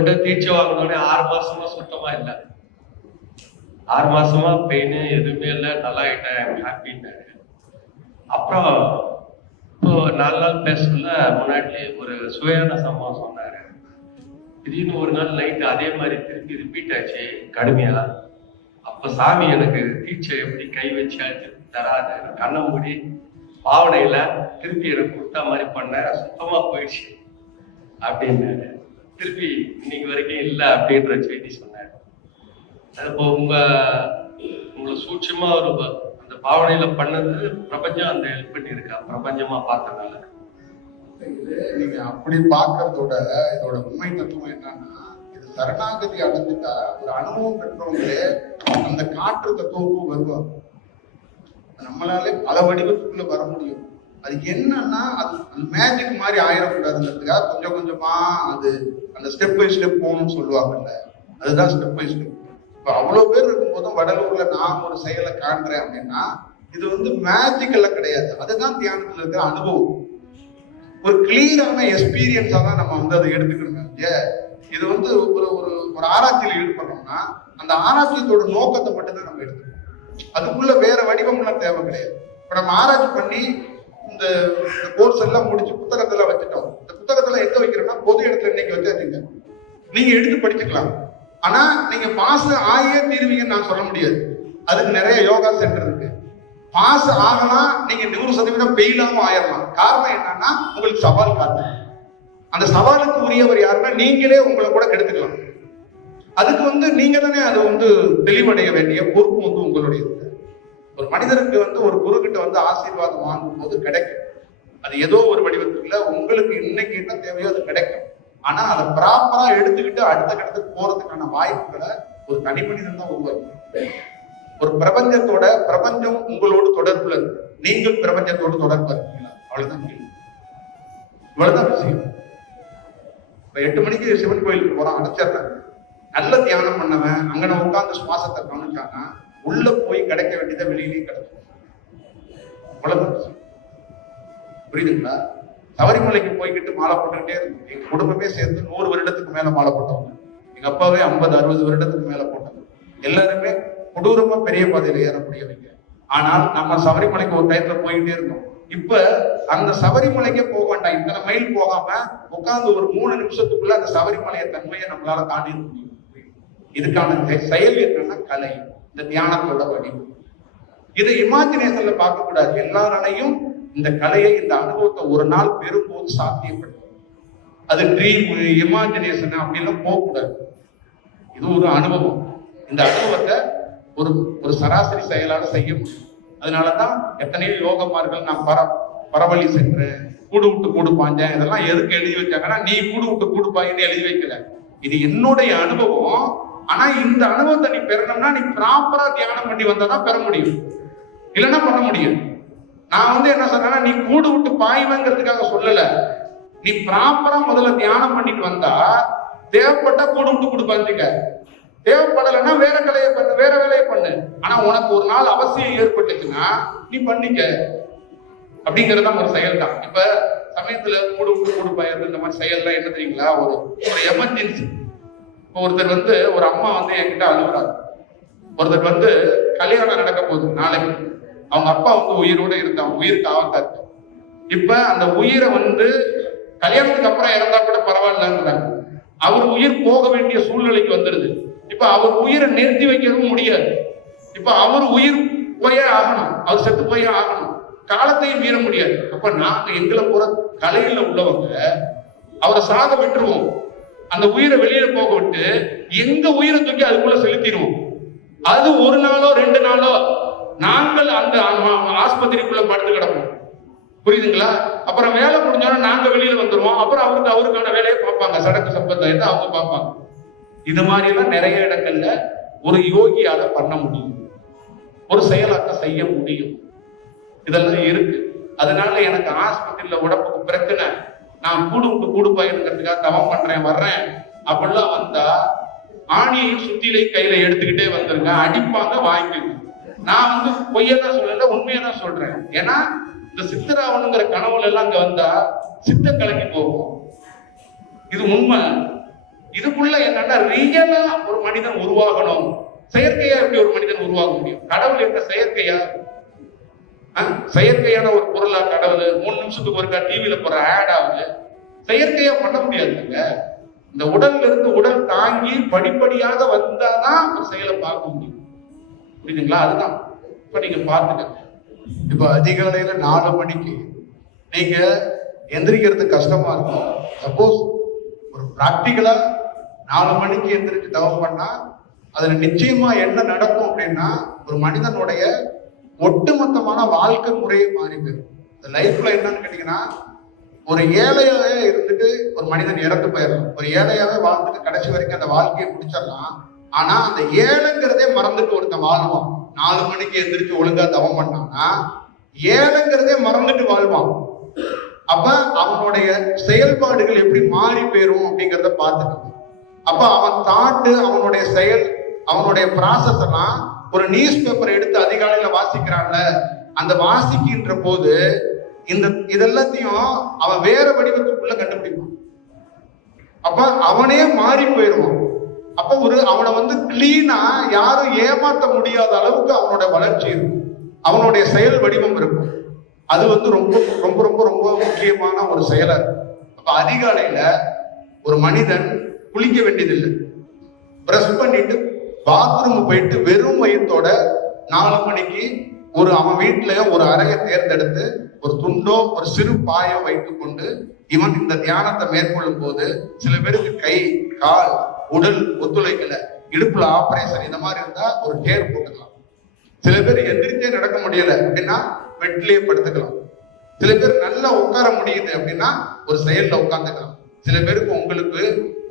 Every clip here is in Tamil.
அவங்ககிட்ட தீட்சை வாங்கினோடனே 6 மாசமா சுத்தமா இல்லை. 6 மாசமா பெயின் எதுவுமே இல்லை, நல்லா ஆயிட்டேன், ஹாப்பின்னாரு. அப்புறம் இப்போ 4 நாள் பேசல முன்னாடி ஒரு சுவையான சம்பவம் சொன்னாரு. திடீர்னு ஒரு நாள் நைட்டு அதே மாதிரி திருப்பி ரிப்பீட் ஆச்சு கடுமையா. அப்ப சாமி எனக்கு தீட்சை எப்படி கை வச்சு அழைச்சி தராது, கண்ணை மூடி பாவனையில திருப்பி எனக்கு கொடுத்த மாதிரி பண்ண, சுத்தமா போயிடுச்சு அப்படின்னாரு. திருப்பி இன்னைக்கு வரைக்கும் இல்லை அப்படின்ற செய்தி சொன்னாரு. இப்போ உங்களை சூட்சமா ஒரு அந்த பாவனையில பண்ணது பிரபஞ்சம் அந்த ஹெல்ப் பண்ணி இருக்கா, பிரபஞ்சமா பார்த்தனால. நீங்க அப்படி பாக்குறதோட இதோட உண்மை தத்துவம் என்னன்னா, இது சரணாகதி அடைஞ்சிட்டா ஒரு அனுபவம் பெற்றவங்களே அந்த காற்று தத்துவமும் வருவாங்க. நம்மளாலே பல வடிவத்துக்குள்ள வர முடியும். அது என்னன்னா அது மேஜிக் மாதிரி ஆயிடக்கூடாதுன்றதுக்காக கொஞ்சம் கொஞ்சமா அது அந்த ஸ்டெப் பை ஸ்டெப் போகணும்னு சொல்லுவாங்கல்ல, அதுதான் ஸ்டெப் பை ஸ்டெப். இப்ப அவ்வளவு பேர் இருக்கும்போதும் வடலூர்ல நான் ஒரு செயலை காண்றேன் அப்படின்னா இது வந்து மேஜிக் எல்லாம் கிடையாது. அதுதான் தியானத்துல இருக்கிற அனுபவம். ஒரு கிளியரான எக்ஸ்பீரியன்ஸா தான் நம்ம வந்து அதை எடுத்துக்கணும். இது வந்து ஒரு ஒரு ஒரு ஆராய்ச்சியில் ஈடுபடுறோம்னா அந்த ஆராய்ச்சியோட நோக்கத்தை மட்டும் தான் நம்ம எடுத்துக்கணும். அதுக்குள்ள வேற வடிவம்லாம் தேவை கிடையாது. இப்ப நம்ம ஆராய்ச்சி பண்ணி இந்த கோர்ஸ் எல்லாம் முடிச்சு புத்தகத்தெல்லாம் வச்சுட்டோம். இந்த புத்தகத்தெல்லாம் எங்க வைக்கிறோம்னா பொது இடத்துல இன்னைக்கு வச்சாதீங்க, நீங்க எடுத்து படிச்சுக்கலாம். ஆனா நீங்க பாஸ் ஆகியே தீருவீங்கன்னு நான் சொல்ல முடியாது. அதுக்கு நிறைய யோகா சென்டர் இருக்கு. பாஸ் ஆகலாம், நீங்க 100% பெயிலாம ஆயிடலாம். காரணம் என்னன்னா உங்களுக்கு சவால் காத்து. அந்த சவாலுக்கு உரியவர் யாருன்னா நீங்களே உங்களை கூட கெடுத்துக்கலாம். அதுக்கு வந்து நீங்க தானே அதை வந்து தெளிவடைய வேண்டிய பொறுப்பு வந்து உங்களுடைய. ஒரு மனிதருக்கு வந்து ஒரு குரு கிட்ட வந்து ஆசீர்வாதம் வாங்கும் போது கிடைக்கும். அது ஏதோ ஒரு வடிவத்துக்குள்ள உங்களுக்கு இன்னைக்கு என்ன தேவையோ அது கிடைக்கும். ஆனா அதை ப்ராப்பரா எடுத்துக்கிட்டு அடுத்த கட்டத்துக்கு போறதுக்கான வாய்ப்புகளை ஒரு தனி மனிதன் தான் உருவாக்கும். ஒரு பிரபஞ்சம் உங்களோடு தொடர்புல இருக்கு, நீங்கள் பிரபஞ்சத்தோடு தொடர்பு இருக்கீங்களா? அவ்வளவுதான் கேள்வி, இவ்வளவுதான் விஷயம். இப்ப 8 மணிக்கு சிவன் கோயிலுக்கு போறான், அடைச்சிடுறாங்க. நல்ல தியானம் பண்ணவன் அங்கன உட்கார்ந்து சுவாசத்தை கவனிச்சானா உள்ள போய் கிடைக்க வேண்டியதை வெளியிலேயே கிடைக்கும். அவ்வளவுதான் விஷயம். புரியுதுங்களா? சபரிமலைக்கு போய்கிட்டு மாலை போட்டுக்கிட்டே இருக்கும். எங்க குடும்பமே சேர்ந்து 100 வருடத்துக்கு மேல மாலை போட்டவங்க. எங்க அப்பாவே 50-60 வருடத்துக்கு மேல போட்டவங்க. எல்லாருமே கொடூரமா பெரிய பாதையில ஏற முடியவைங்க. ஆனால் நம்ம சபரிமலைக்கு ஒரு டைத்துல போயிட்டே இருந்தோம். இப்ப அந்த சபரிமலைக்கே போக வேண்டாம், இத்தனை மைல் போகாம உட்கார்ந்து ஒரு 3 நிமிஷத்துக்குள்ள அந்த சபரிமலைய தன்மையை நம்மளால தாண்டி முடியும். இதுக்கான செயல் என்னன்னா கலை, இந்த தியானத்தோட வடிவம். இதை இமேஜினேஷன்ல பார்க்க கூடாது. எல்லாராலையும் இந்த கலையை, இந்த அனுபவத்தை ஒரு நாள் பெறும்போது சாத்தியப்படும். அது ட்ரீம், இமேஜினேஷன் அப்படின்லாம் போகக்கூடாது. இது ஒரு அனுபவம். இந்த அனுபவத்தை ஒரு சராசரி செயலால செய்ய முடியும். அதனாலதான் எத்தனையோ யோகமார்கள் நான் பரவழி சென்றேன், கூடு விட்டு கூடு பாஞ்சேன், இதெல்லாம் எதுக்கு எழுதி வச்சாங்கன்னா நீ கூடு விட்டு கூடு பாயின்னு எழுதி வைக்கல. இது என்னுடைய அனுபவம். ஆனா இந்த அனுபவத்தை நீ பெறணும்னா நீ ப்ராப்பரா தியானம் பண்ணி வந்தாதான் பெற முடியும், இல்லைன்னா பண்ண முடியும். நான் வந்து என்ன சொன்னேன்னா நீ கூடு விட்டு பாய்வங்கிறதுக்காக சொல்லல. நீ ப்ராப்பரா முதல்ல தியானம் பண்ணிட்டு வந்தா தேவைப்பட்டா கூடு விட்டு கூடு பாஞ்சுக்க, தேவைப்படலைன்னா வேற கலையை பண்ணு, வேற வேலையை பண்ணு. ஆனா உனக்கு ஒரு நாள் அவசியம் ஏற்பட்டுச்சுன்னா நீ பண்ணிக்க. அப்படிங்கறதுதான் ஒரு செயல் தான். இப்ப சமயத்துல கூடு விட்டு கூடு பாயது இந்த மாதிரி செயல்லாம் என்ன தெரியுங்களா, ஒரு எமர்ஜென்சி. இப்போ ஒருத்தர் வந்து ஒரு அம்மா வந்து என்கிட்ட அழுகுறாங்க. ஒருத்தர் வந்து கல்யாணம் நடக்க போகுது நாளைக்கு, அவங்க அப்பா வந்து உயிரோட இருந்தாங்க, உயிருக்கு ஆபத்தா இருக்கு. இப்ப அந்த உயிரை வந்து கல்யாணத்துக்கு அப்புறம் இறந்தா கூட பரவாயில்லங்கிறாங்க. அவர் உயிர் போக வேண்டிய சூழ்நிலைக்கு வந்துடுது. இப்ப அவர் உயிரை நிறுத்தி வைக்கவும் முடியாது. இப்ப அவர் உயிர் போயே ஆகணும், அவர் செத்து போயே ஆகணும், காலத்தையும் மீற முடியாது. அப்ப நாங்க எங்களை போற கலையில உள்ளவங்க அவரை சாக விட்டுருவோம், அந்த உயிரை வெளியில போக விட்டு எங்க உயிரை தூக்கி அதுக்குள்ள செலுத்திடுவோம். அது 1 நாளோ 2 நாளோ நாங்கள் அந்த ஆஸ்பத்திரிக்குள்ள படுத்து கிடப்போம். புரியுதுங்களா? அப்புறம் வேலை முடிஞ்சோன்னா நாங்க வெளியில வந்துருவோம். அப்புறம் அவருக்கான வேலையை பார்ப்பாங்க, சடக்கு சம்பந்தத்தை அவங்க பார்ப்பாங்க. இது மாதிரி எல்லாம் நிறைய இடங்கள்ல ஒரு யோகியால பண்ண முடியும், ஒரு செயலாக்கம் செய்ய முடியும். இதெல்லாம் இருக்கு. அதனால எனக்கு ஆஸ்பத்திரியில உடம்புக்கு பிரச்சனை, நான் கூடு பயிர்ங்கிறதுக்காக தவம் பண்றேன் வர்றேன் அப்படிலாம் வந்தா ஆணியையும் சுத்திலையும் கையில எடுத்துக்கிட்டே வந்துருங்க, அடிப்பாங்க, வாங்கிக்கோங்க. நான் வந்து பொய்யதான் சொல்லல, உண்மையதான் சொல்றேன். ஏன்னா இந்த சித்தராவணுங்கிற கனவுல எல்லாம் அங்க வந்தா சித்த கலங்கி போகும். இது உண்மை. இதுக்குள்ள என்னன்னா ரியலா ஒரு மனிதன் உருவாகணும். செயற்கையா எப்படி ஒரு மனிதன் உருவாக முடியும்? கடவுள் என்ன செயற்கையா? செயற்கையான ஒரு பொருளா கடவுள்? 3 நிமிஷத்துக்கு ஒருக்கா டிவியில போற ஆட் ஆகுது. செயற்கையா பண்ண முடியாதுங்க. இந்த உடல்ல இருந்து உடல் தாங்கி படிப்படியாக வந்தாதான் ஒரு செயலை பார்க்க முடியும். புரியுதுங்களா? அதுதான் இப்ப நீங்க பார்த்துக்க. இப்ப அதிகாலையில 4 மணிக்கு நீங்க எந்திரிக்கிறது கஷ்டமா இருக்கும். சப்போஸ் ஒரு பிராக்டிக்கலா 4 மணிக்கு எந்திரிச்சு தவம் பண்ணா அதுல நிச்சயமா என்ன நடக்கும் அப்படின்னா, ஒரு மனிதனுடைய ஒட்டுமொத்தமான வாழ்க்கை முறையை மாறி போயிடும். இந்த லைஃப்ல என்னன்னு கேட்டீங்கன்னா, ஒரு ஏழையாவே இருந்துட்டு ஒரு மனிதன் இறந்து போயிடலாம். ஒரு ஏழையாவே வாழ்ந்துட்டு கடைசி வரைக்கும் அந்த வாழ்க்கையை முடிச்சிடலாம். ஆனா அந்த ஏழைங்கிறதே மறந்துட்டு ஒருத்தன் வாழ்வான். 4 மணிக்கு எந்திரிச்சு ஒழுங்கா தவம் பண்ணான்னா ஏழைங்கிறதே மறந்துட்டு வாழ்வான். அப்ப அவனுடைய செயல்பாடுகள் எப்படி மாறி போயிரும் அப்படிங்கிறத பார்த்துக்கணும். அப்ப அவன் தாட்டு, அவனுடைய செயல், அவனுடைய ப்ராசஸ் எல்லாம் ஒரு நியூஸ் பேப்பர் எடுத்து அதிகாலையில வாசிக்கிறான்ல, அந்த வாசிக்கின்ற போது இதெல்லாத்தையும் அவன் வேற வடிவத்துக்குள்ள கண்டுபிடிப்பான். அப்ப அவனே மாறி போயிடுவான். அப்ப அவனை கிளீனா யாரும் ஏமாற்ற முடியாத அளவுக்கு அவனோட வளர்ச்சி இருக்கும், அவனுடைய செயல் வடிவம் இருக்கும். அது ரொம்ப ரொம்ப ரொம்ப ரொம்ப முக்கியமான ஒரு செயலா இருக்கும். அப்ப அதிகாலையில ஒரு மனிதன் குளிக்க வேண்டியதில்லை. பிரஷ் பண்ணிட்டு பாத்ரூம் போயிட்டு வெறும் வயிற்றோட 4 மணிக்கு அவன் வீட்டுல ஒரு அறையை தேர்ந்தெடுத்து ஒரு துண்டோ ஒரு சிறு பாயோ வைத்துக் கொண்டு இவன் இந்த தியானத்தை மேற்கொள்ளும் போது, சில பேருக்கு கை கால் உடல் ஒத்துழைக்கல, இடுப்புல ஆபரேஷன் இந்த மாதிரி இருந்தா ஒரு டேர் போட்டுக்கலாம். சில பேர் எந்திரிச்சே நடக்க முடியல அப்படின்னா பெட்லயே படுத்துக்கலாம். சில பேர் நல்லா உட்கார முடியுது அப்படின்னா ஒரு செயல்ல உட்கார்ந்துக்கலாம். சில பேருக்கு உங்களுக்கு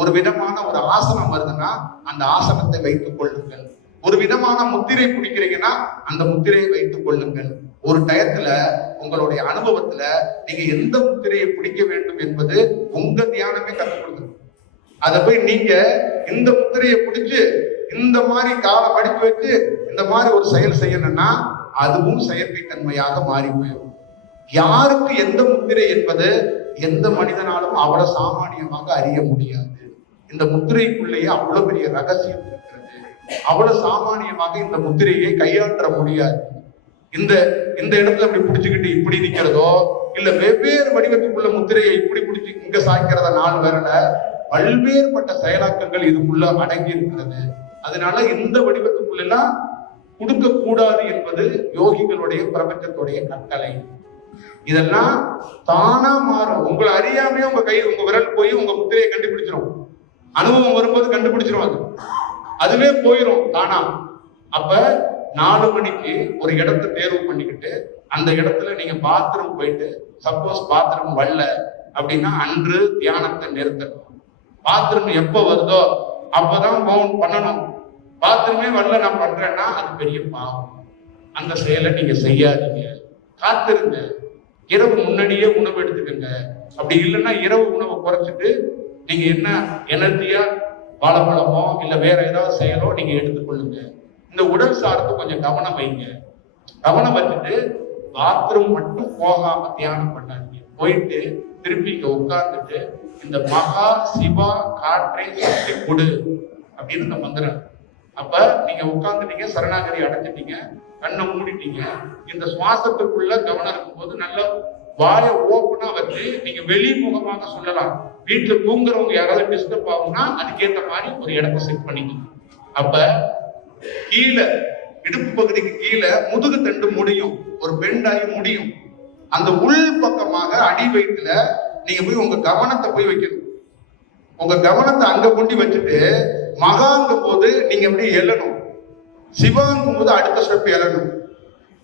ஒரு விதமான ஒரு ஆசனம் வருதுன்னா அந்த ஆசனத்தை வைத்துக் கொள்ளுங்கள். ஒரு விதமான முத்திரை பிடிக்கிறீங்கன்னா அந்த முத்திரையை வைத்துக் கொள்ளுங்கள். ஒரு டயத்துல உங்களுடைய அனுபவத்துல நீங்க எந்த முத்திரையை பிடிக்க வேண்டும் என்பது உங்க தியானமே கற்றுக் கொடுக்கணும். அதை போய் நீங்க இந்த முத்திரையை பிடிச்சு இந்த மாதிரி காலை படிக்க வச்சு இந்த மாதிரி ஒரு செயல் செய்யணும்னா அதுவும் செயற்கை தன்மையாக மாறி போயிடும். யாருக்கு எந்த முத்திரை என்பது எந்த மனிதனாலும் அவ்வளவு சாமானியமாக அறிய முடியாது. இந்த முத்திரைக்குள்ளேயே அவ்வளவு பெரிய ரகசியம் இருக்கிறது. அவ்வளவு சாமானியமாக இந்த முத்திரையை கையாற்ற முடியாது. இந்த இடத்துல இப்படி பிடிச்சுக்கிட்டு இப்படி நிக்கிறதோ இல்ல வெவ்வேறு வடிவத்துக்குள்ள முத்திரையை இப்படி பிடிச்சி இங்க சாய்க்கிறத 4 விரல பல்வேறுபட்ட செயலாக்கங்கள் இதுக்குள்ள அடங்கி இருக்கிறது. அதனால இந்த வடிவத்துக்குள்ள எல்லாம் கொடுக்க கூடாது என்பது யோகிகளுடைய பிரபஞ்சத்துடைய கட்டளை. இதெல்லாம் தானா மாறும். உங்களை அறியாமே உங்க கை உங்க விரல் போய் உங்க முத்திரையை கண்டுபிடிச்சிடும். அனுபவம் வரும்போது கண்டுபிடிச்சிரும். அதுவே போயிடும் தானா. அப்ப 4 மணிக்கு ஒரு இடத்தை தேர்வு பண்ணிக்கிட்டு அந்த இடத்துல நீங்க பாத்ரூம் போயிட்டு, சப்போஸ் பாத்ரூம் வரல அப்படின்னா அன்று தியானத்தை நிறுத்தணும். பாத்ரூம் எப்ப வருதோ அப்பதான் பவுன் பண்ணணும். பாத்ரூமே வரல நான் பண்றேன்னா அது பெரிய பாவம். அந்த செயலை நீங்க செய்யாதீங்க. காத்திருங்க. இரவு முன்னாடியே உணவு எடுத்துக்கங்க. அப்படி இல்லைன்னா இரவு உணவை குறைச்சிட்டு நீங்க என்ன எனர்ஜியா வாழைப்பழமோ இல்ல வேற ஏதாவது செயலோ நீங்க எடுத்துக்கொள்ளுங்க. இந்த உடல் சார்ந்து கொஞ்சம் கவனம் வைங்க. கவனம் வச்சுட்டு பாத்ரூம் மட்டும் போகாம தியானம் பண்ணாதீங்க. போயிட்டு திருப்பி இங்க உட்கார்ந்துட்டு இந்த மகா சிவா காற்றை சக்தி கொடு அப்படின்னு இந்த மந்திரம். அப்ப நீங்க உட்கார்ந்துட்டீங்க, சரணாகதி அடைஞ்சிட்டீங்க, கண்ணை மூடிட்டீங்க. இந்த சுவாசத்துக்குள்ள கவனம் இருக்கும்போது நல்ல வாயை ஓப்பனா வச்சு நீங்க வெளிமுகமாக சொல்லலாம். வீட்டுல தூங்குறவங்க யாராவது டிஸ்டர்ப் ஆகும்னா அதுக்கேற்ற மாதிரி ஒரு இடத்தை செட் பண்ணிக்கணும். அப்ப கீழே இடுப்பு பகுதிக்கு கீழே முதுகு தண்டு முடியும், ஒரு பெண்டாகி முடியும். அந்த உள் பக்கமாக அடி வயிற்றுல நீங்க போய் உங்க கவனத்தை போய் வைக்கணும். உங்க கவனத்தை அங்க கொண்டு வச்சுட்டு மகாங்கும் போது நீங்க அப்படியே எழணும். சிவாங்கும் போது அடுத்த ஸ்டெப் எழணும்.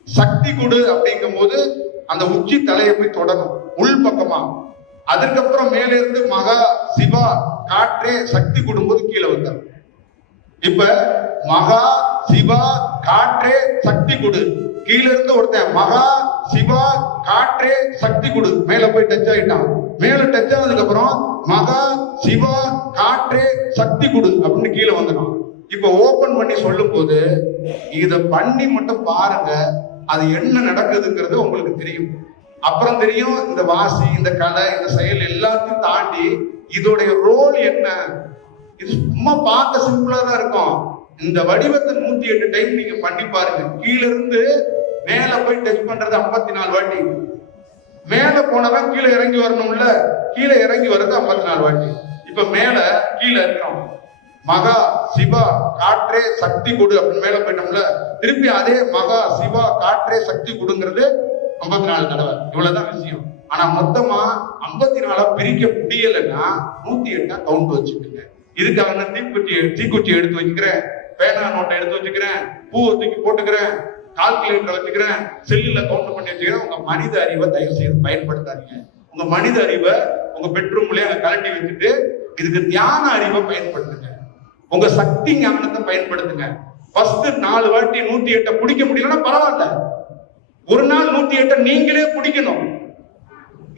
சக்தி கொடு அப்படிங்கும் போது அந்த உச்சி தலையை போய் தொடரும் உள் பக்கமா. அதுக்கப்புறம் மேல இருந்து மகா சிவா காற்றே சக்தி கொடும்போது கீழே வந்தார். இப்ப மகா சிவா காற்றே சக்தி கொடு, கீழே இருந்து ஒருத்தன் மகா சிவா காற்றே சக்தி கொடு மேல போய் டச் ஆயிட்டான். மேல டச் ஆனதுக்கு அப்புறம் மகா சிவா காற்றே சக்தி கொடு அப்படின்னு கீழே வந்துடும். இப்ப ஓபன் பண்ணி சொல்லும் போது இத பண்ணி மட்டும் பாருங்க, அது என்ன நடக்குதுங்கிறது உங்களுக்கு தெரியும். அப்புறம் தெரியும் இந்த வாசி, இந்த கலை, இந்த செயல் எல்லாத்தையும் தாண்டி இதோடைய ரோல் என்ன, இது சும்மா பார்க்க சிம்பிளா தான் இருக்கும். இந்த வடிவத்தை 108 டைம் நீங்க பண்ணி பாருங்க. கீழ இருந்து மேல போய் டச் பண்றது 54 வாட்டி. மேல போனவன் கீழே இறங்கி வரணும்ல, கீழே இறங்கி வர்றது 54 வாட்டி. இப்ப மேல கீழே இருக்கிறோம். மகா சிவா காற்றே சக்தி கொடு அப்படின்னு மேல போயிட்டோம்ல, திருப்பி அதே மகா சிவா காற்றே சக்தி கொடுங்கிறது 54 தடவை. இவ்வளவுதான் விஷயம். ஆனா மொத்தமா 54 பிரிக்க முடியலைன்னா 108 கவுண்ட் வச்சுக்கோங்க. இதுக்காக தீக்குச்சி எடுத்து வச்சுக்கிறேன், பேனா நோட்டை எடுத்து வச்சுக்கிறேன், பூவை தூக்கி போட்டுக்கிறேன், கால்குலேட்டர் வச்சுக்கிறேன், செல்லுல கவுண்ட் பண்ணி வச்சுக்கிறேன். உங்க மனித அறிவை தயவு செய்து பயன்படுத்தாதீங்க. உங்க மனித அறிவை உங்க பெட்ரூம்லயே அங்க கலட்டி வச்சுட்டு இதுக்கு தியான அறிவை பயன்படுத்துங்க. உங்க சக்தி ஞானத்தை பயன்படுத்துங்க. ஃபர்ஸ்ட் 4 வாட்டி 108 பிடிக்க முடியலன்னா பரவாயில்ல, ஒரு நாள் 108 நீங்களே பிடிக்கணும்.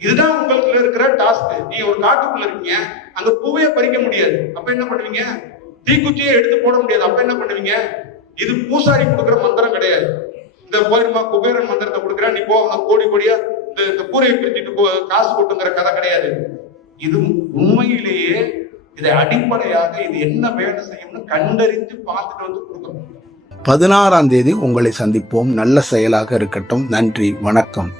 இதுதான் உங்களுக்கு இருக்கிற டாஸ்க். நீங்க ஒரு காட்டுக்குள்ள இருக்கீங்க, அங்க பூவையே பறிக்க முடியாது, அப்ப என்ன பண்ணுவீங்க? தீக்குச்சியே எடுத்து போட முடியாது, அப்ப என்ன பண்ணுவீங்க? இது பூசாரி கொடுக்குற மந்திரம் கிடையாது. இந்த போயிருமா குபேரன் மந்திரத்தை கொடுக்குறேன், நீ போ கோடி கோடியா இந்த கூரையை பிரிச்சுட்டு காசு கொட்டுங்கிற கதை கிடையாது. இது உண்மையிலேயே இதை அடிப்படையாக இது என்ன வேலை செய்யும்னு கண்டறிஞ்சு பார்த்துட்டு வந்து கொடுக்கணும். 16ஆம் தேதி உங்களை சந்திப்போம். நல்ல செயலாக இருக்கட்டும். நன்றி, வணக்கம்.